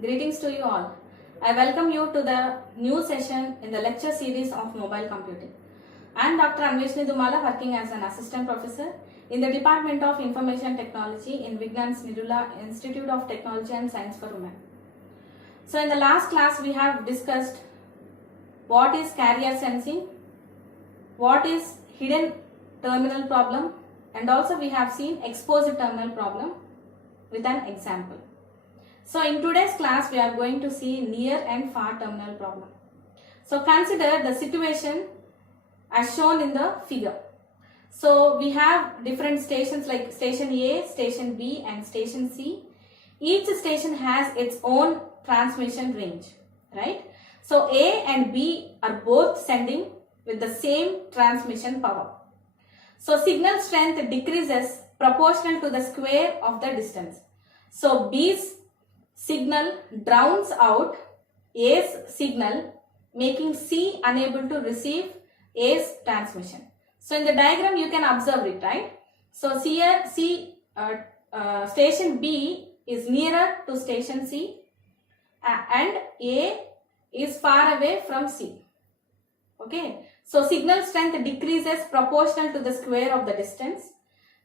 Greetings to you all. I welcome you to the new session in the lecture series of mobile computing. I am Dr. Anveshni Dumala, working as an assistant professor in the Department of Information Technology in Vignan's Nirula Institute of Technology and Science for Women. So in the last class we have discussed what is carrier sensing, what is hidden terminal problem, and also we have seen exposed terminal problem with an example. So in today's class we are going to see near and far terminal problem. So consider the situation as shown in the figure. So we have different stations like station A, station B and station C. Each station has its own transmission range, right? So A and B are both sending with the same transmission power. So signal strength decreases proportional to the square of the distance. So B's signal drowns out A's signal, making C unable to receive A's transmission. So in the diagram you can observe it, right? So here station B is nearer to station C and A is far away from C. Okay, so signal strength decreases proportional to the square of the distance.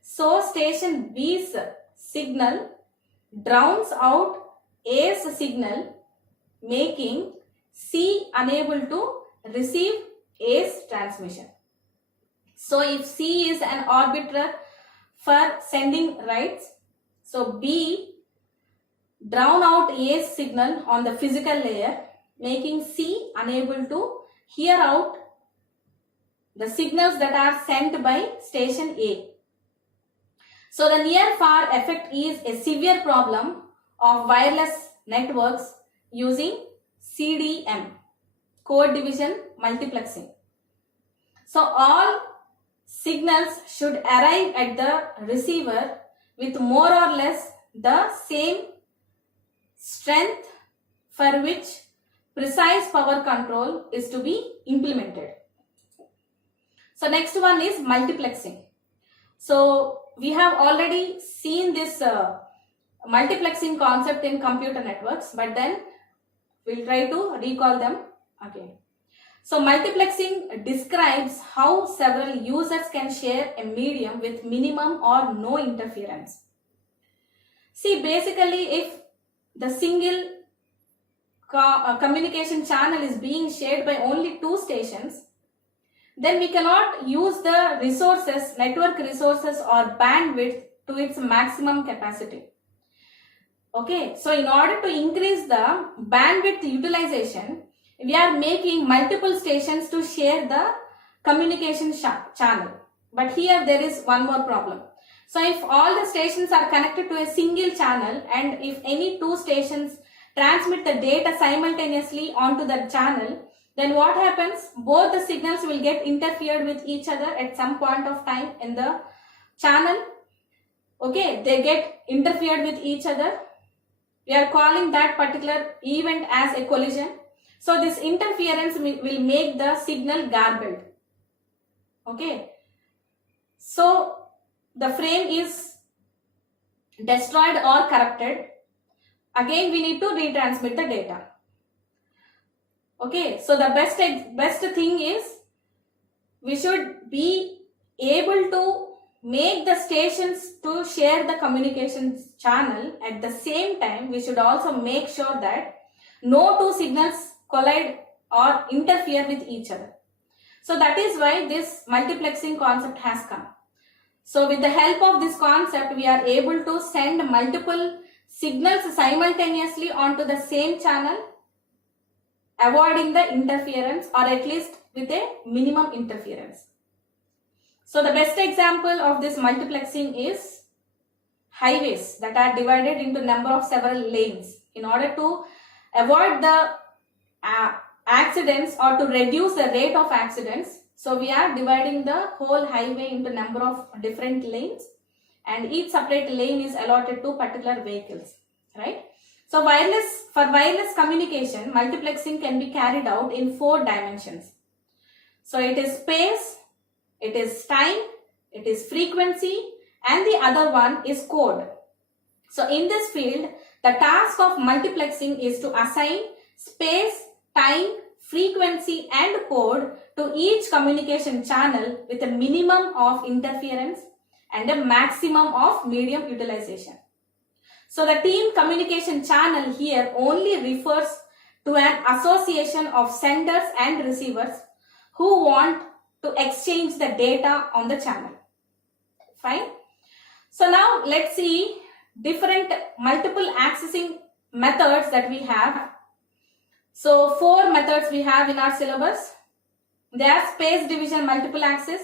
So station B's signal drowns out A's signal, making C unable to receive A's transmission. So if C is an arbiter for sending writes, so B drown out A's signal on the physical layer, making C unable to hear out the signals that are sent by station A. So the near far effect is a severe problem of wireless networks using CDM, code division multiplexing. So all signals should arrive at the receiver with more or less the same strength, for which precise power control is to be implemented. So next one is multiplexing. So we have already seen this multiplexing concept in computer networks, but then we'll try to recall them again. So multiplexing describes how several users can share a medium with minimum or no interference. See, basically if the single communication channel is being shared by only two stations, then we cannot use the resources, network resources or bandwidth to its maximum capacity. Okay, so in order to increase the bandwidth utilization, we are making multiple stations to share the communication channel. But here there is one more problem. So if all the stations are connected to a single channel and if any two stations transmit the data simultaneously onto the channel, then what happens? Both the signals will get interfered with each other at some point of time in the channel. Okay, they get interfered with each other. We are calling that particular event as a collision. So this interference will make the signal garbled. Okay. So the frame is destroyed or corrupted. Again we need to retransmit the data. Okay. So the best thing is we should be able to make the stations to share the communications channel. At the same time, we should also make sure that no two signals collide or interfere with each other. So that is why this multiplexing concept has come. So with the help of this concept, we are able to send multiple signals simultaneously onto the same channel, avoiding the interference or at least with a minimum interference. So the best example of this multiplexing is highways that are divided into number of several lanes. In order to avoid the accidents or to reduce the rate of accidents, so we are dividing the whole highway into number of different lanes and each separate lane is allotted to particular vehicles, right? So for wireless communication, multiplexing can be carried out in 4 dimensions. So it is space, it is time, it is frequency, and the other one is code. So in this field, The task of multiplexing is to assign space, time, frequency and code to each communication channel with a minimum of interference and a maximum of medium utilization. So the team communication channel here only refers to an association of senders and receivers who want to exchange the data on the channel. Fine. So now let's see different multiple accessing methods that we have. So 4 methods we have in our syllabus. They are space division multiple access.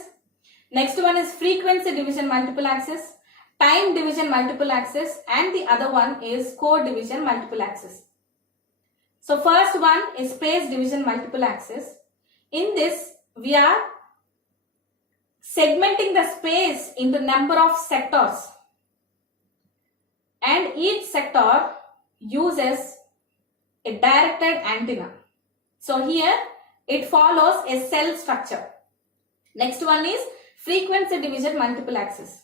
Next one is frequency division multiple access, time division multiple access, and the other one is code division multiple access. So first one is space division multiple access. In this, we are segmenting the space into number of sectors, and each sector uses a directed antenna. So here it follows a cell structure. Next one is frequency division multiple access.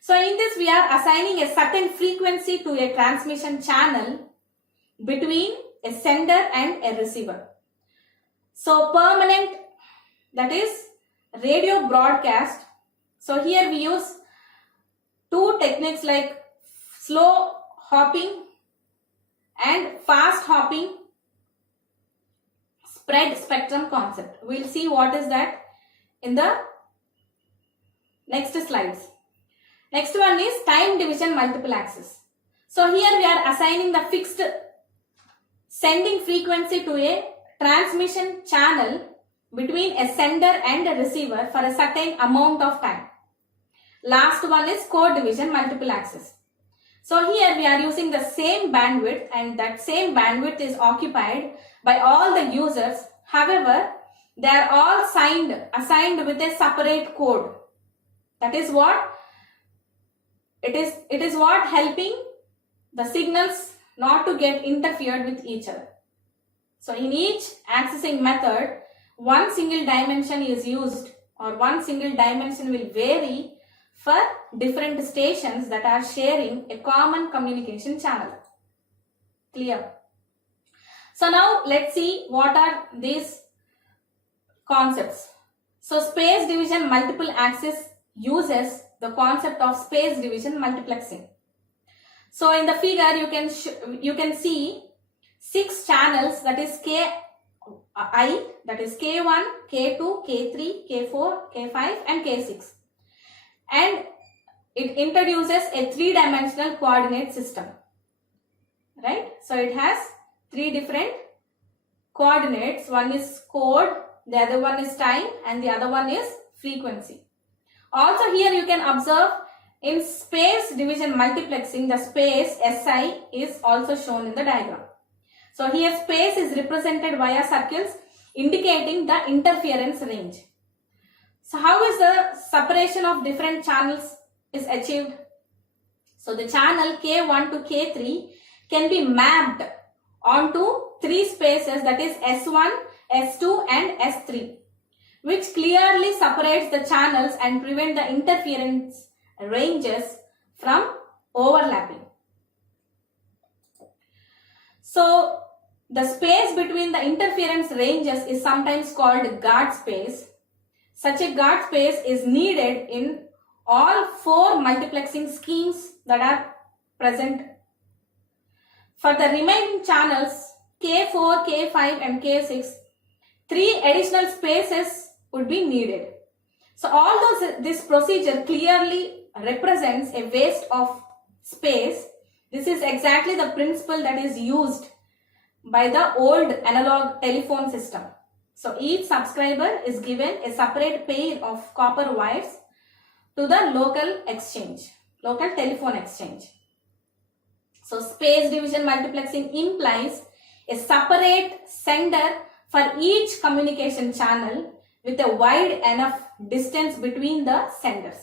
So in this we are assigning a certain frequency to a transmission channel between a sender and a receiver. So permanent, that is radio broadcast. So here we use 2 techniques like slow hopping and fast hopping spread spectrum concept. We'll see what is that in the next slides. Next one is time division multiple access. So here we are assigning the fixed sending frequency to a transmission channel between a sender and a receiver for a certain amount of time. Last one is code division multiple access. So here we are using the same bandwidth, and that same bandwidth is occupied by all the users. However, they are all assigned with a separate code. That is what it is what helping the signals not to get interfered with each other. So in each accessing method, one single dimension is used, or one single dimension will vary for different stations that are sharing a common communication channel. Clear? So now let's see what are these concepts. So space division multiple access uses the concept of space division multiplexing. So in the figure you can see 6 channels, that is Ki, that is K1, K2, K3, K4, K5 and K6. And it introduces a 3-dimensional coordinate system. Right? So it has 3 different coordinates. One is code, the other one is time, and the other one is frequency. Also here you can observe in space division multiplexing, the space SI is also shown in the diagram. So here space is represented via circles indicating the interference range. So how is the separation of different channels is achieved? So the channel K1 to K3 can be mapped onto 3 spaces, that is S1, S2 and S3, which clearly separates the channels and prevent the interference ranges from overlapping. So the space between the interference ranges is sometimes called guard space. Such a guard space is needed in all 4 multiplexing schemes that are present. For the remaining channels K4, K5 and K6, 3 additional spaces would be needed. So although this procedure clearly represents a waste of space, this is exactly the principle that is used by the old analog telephone system. So each subscriber is given a separate pair of copper wires to the local telephone exchange. So space division multiplexing implies a separate sender for each communication channel with a wide enough distance between the senders.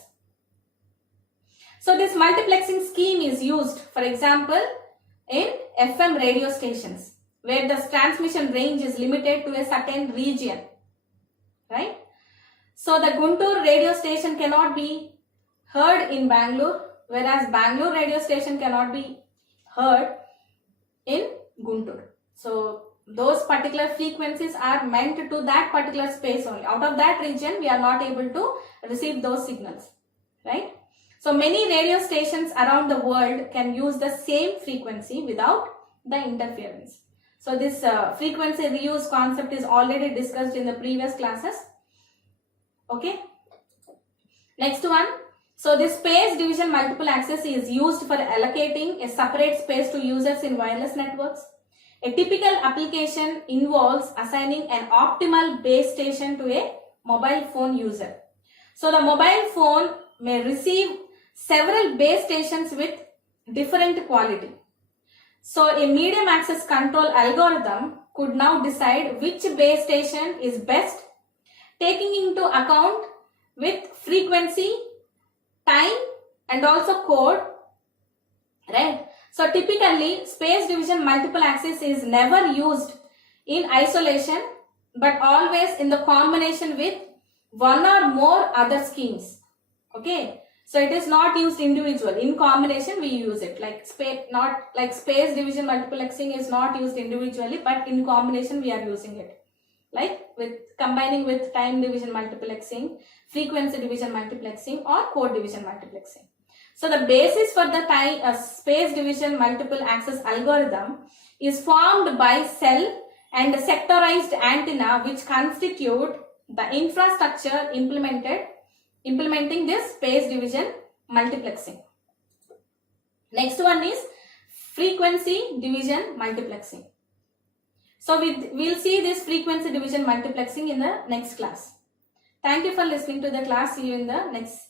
So this multiplexing scheme is used, for example, in FM radio stations, where the transmission range is limited to a certain region, right? So the Guntur radio station cannot be heard in Bangalore, whereas Bangalore radio station cannot be heard in Guntur. So those particular frequencies are meant to that particular space only. Out of that region, we are not able to receive those signals, right? So many radio stations around the world can use the same frequency without the interference. So this frequency reuse concept is already discussed in the previous classes. Okay. Next one. So this space division multiple access is used for allocating a separate space to users in wireless networks. A typical application involves assigning an optimal base station to a mobile phone user. So the mobile phone may receive several base stations with different quality. So a medium access control algorithm could now decide which base station is best, taking into account with frequency, time and also code, right? So typically space division multiple access is never used in isolation but always in the combination with one or more other schemes. Okay, so it is not used individual. In combination we use it, like space division multiplexing is not used individually, but in combination we are using it, like with combining with time division multiplexing, frequency division multiplexing or code division multiplexing. So the basis for the space division multiple access algorithm is formed by cell and sectorized antenna which constitute the infrastructure implementing this space division multiplexing. Next one is frequency division multiplexing. So we'll see this frequency division multiplexing in the next class. Thank you for listening to the class. See you in the next